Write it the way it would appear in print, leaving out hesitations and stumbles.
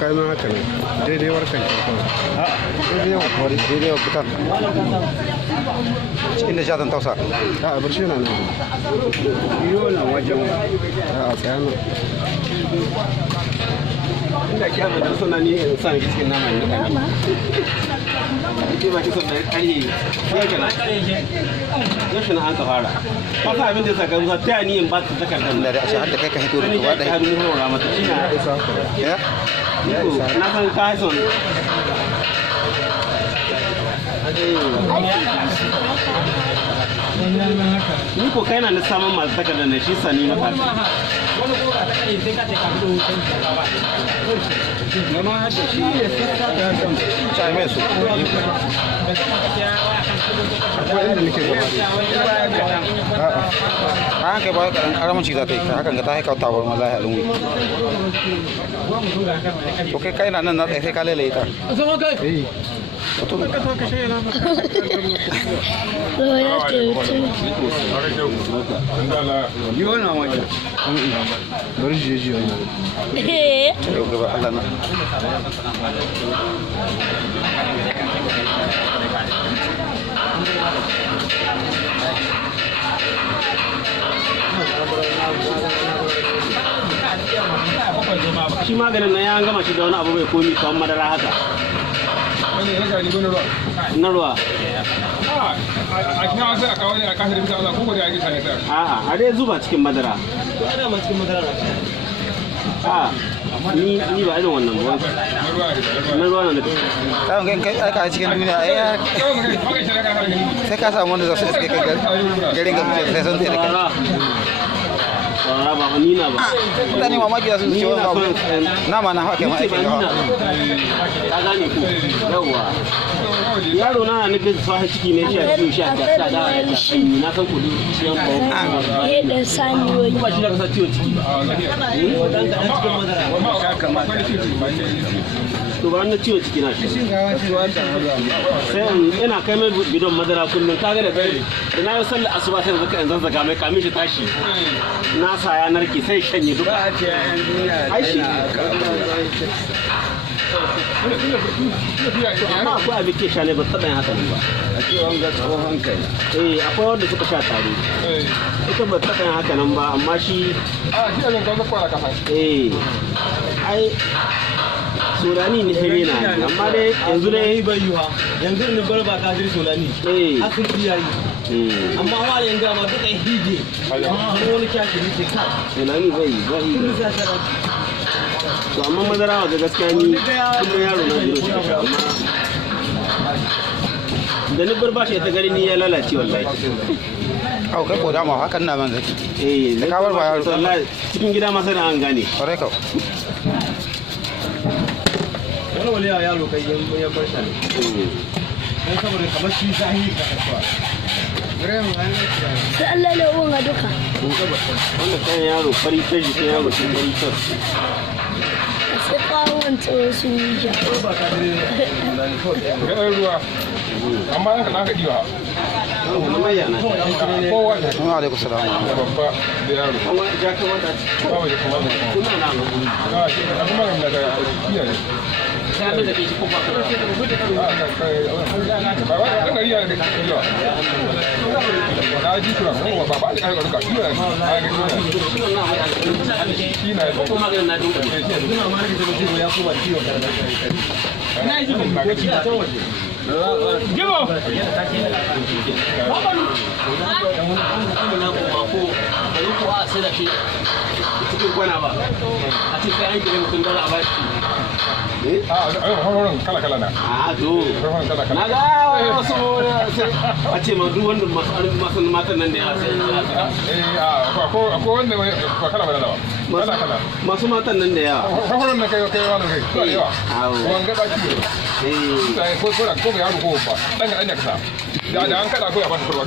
kai ma haka ne daidai warkan a daidai wa fitan cikin da shatan tausa a bar shi na nan iyo na wajen a tsaya nan inda kiyama da suna ni in sa cikin naman da kai ake ba ki son da kare ya kana yashin an ka fara ba ka abin da saka musa ta ni in ba ta takardar da a ce har da kai ka hito da ruwa da har mu hora mata ina ya na san ka son ni ko kai na na samun masu takardar na shi sani na fata gama hada shi sai mai su akwai inda nake gaba a kai ba karamin ci za ta yi hakan ga ta haika tawar mallahi alungu to kai na nan na tsaye sai ka lalaye ta bari shi ji wani yau gaba Allah na shi maganin na ya gama shi da wani abu bai komi kawai madara haka na ruwa a cikin wasu a kawo ne a kasar bisa ko ko da ake sani sai a'a a dai zuba cikin madara a ni ba irin wannan ba na ruwa na nufi kawai kai aika a cikin duniya sai ka samu wanda za su iske kai garin ga mutum sai sun tsaye da kai saurara ba ni na ba mutane mamaki da su ce wani babu nama na haka ma aikin gawa ka gane ku yawwa yaro na nufin fahimci ciki ne shi a cikin shi a gasa da na san kudu shi yan bawo da saniyoyi ba shi da kasa ciwon ciki to ba na ciwon ciki na shi sai ina kai mai bidon madara kullum kaga da dare da na yi sallar asuba sai zaka yanzu zaga mai kamin shi tashi na sa ya narke sai shanye duka ai shi amma akwai abin ke sha ne ba taɓa yin haka ba a ce wanga tsohon kai akwai wanda suka sha tare ita ba taɓa yin haka nan ba amma shi a shi abin kan zakwa da kafa ai solani ne hire na amma dai yanzu dai bai yiwa yanzu ne bar ba kadir solani asirfi yayi amma wani yanzu amma duka hije kuma wani kyashi ne ka solani bai to amma madara wa gaskiya ni kuma yaro na jiro shi amma da ni bar shi ta gari ni ya lalace wallahi au kai ko dama hakan na man zaki da kawar ba yaro wallahi cikin gida ma sai da an gane kore ka wani wale ya yaro kai ya bar shi dan saboda kamar shi zahiri ka kasuwa sai Allah ne uwan duka wanda kan yaro fari ta jikin yaro sun fari ta sai kawon tsoro sun yi ja ba kadir solani ga ɗan ruwa amma yanka na ka ɗiwa na maya na kowa da assalamu alaikum salam babba da yaro kuma ja kamar da ba wajen kuma da kuma kuna na ga a shi abin magana daga iya ne sai da kake kuma ba wa ɗan gari yana da yawa na ji tura kuma ba ba da ƙarƙar ka iya ne a gari shi na yi kuma ga na dinka suna ma da mutum ya kuma ciwo na yi jikin na gaci ta waje Gibo! horon kala-kala na. Horon kala-kala. Na ga wasu a ce ma duk wanda masu matan nan da ya sai akwai wanda ba kala ba da dawa. Kala-kala. Masu matan nan da yawa. Horon na kai wani kai yawa. Wanga ba ciwo. Ko yaro ko ba. Dan ka kasa. Da an kada ko ya ba ta kurba.